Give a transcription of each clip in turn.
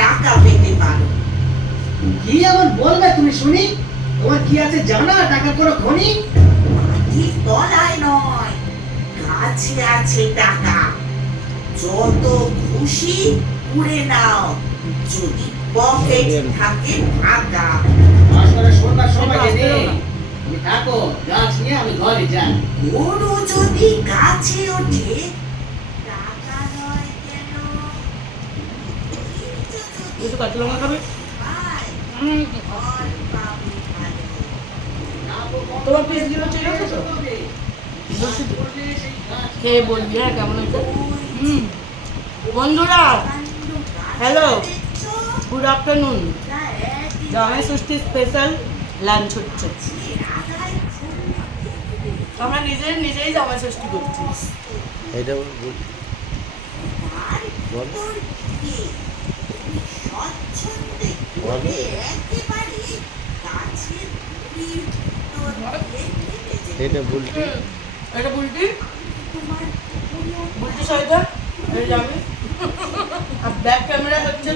টাকা পেতে পারো। কি এমন বলবে তুমি শুনি? তোমার কি আছে জানা টাকা কোনো খনি? মাটির তলায় নয়, কাছে আছে টাকা। যত খুশি পুড়ে নাও, যদি পকেট থাকে ফাঁকা। আসলে সন্ধ্যার সময় নেই। তুমি থাকো, গাছ নিয়ে আমি ঘরে যাই। গরু যদি গাছে ওঠে, টাকা নয় কেন? একটু কাঁচা লঙ্কা খাবে? পায়, ফল পাবে ভালো। তোমার পিস গুলো চেয়ে গেছে তো? খেয়ে বলবি হ্যাঁ কেমন হয়েছে। বন্ধুরা হ্যালো, গুড আফটারনুন। জামাই ষষ্ঠী স্পেশাল লাঞ্চ হচ্ছে। আমরা নিজেই জামাই ষষ্ঠী করছি। এটা বল বল স্বচ্ছন্দে বল। একেবারে গাছের গুড়ির ভিতর রেখে যেতে এটা বুলটি এটা বুলটি তোমার বুলটি সহিতা এই যাবে। আর ব্যাক ক্যামেরা হচ্ছে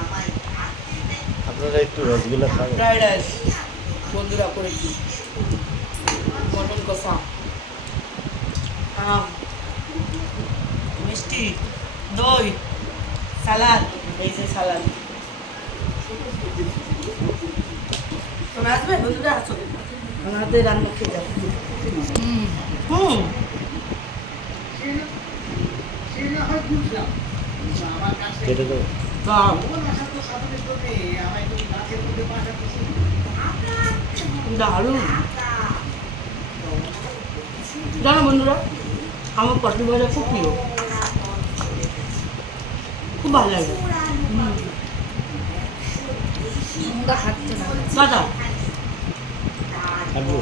আমায় থাকতে দেয়। আপনারা একটু রসগোল্লা খাবেন? ফ্রাইড রাইস বন্ধুরা করেছি, মটন কষা, আম, মিষ্টি, দই, সালাদ। এই যে সালাদ। তোমরা আসবে বন্ধুরা? আসো, আমার হাতে রান্না খেয়ে যাবো। হুম সে না হয় বুঝলাম, কিন্তু আমার কাছে কেটে দেবো। বাহ, মন আসা তো সাধনের জন্যে আমায় তুমি গাছের মধ্যে পাঠাতে শুরু। দারুণ। জানো বন্ধুরা, আমার পটল ভাজা খুব প্রিয়, খুব ভালো লাগে। দাদা থাকবো।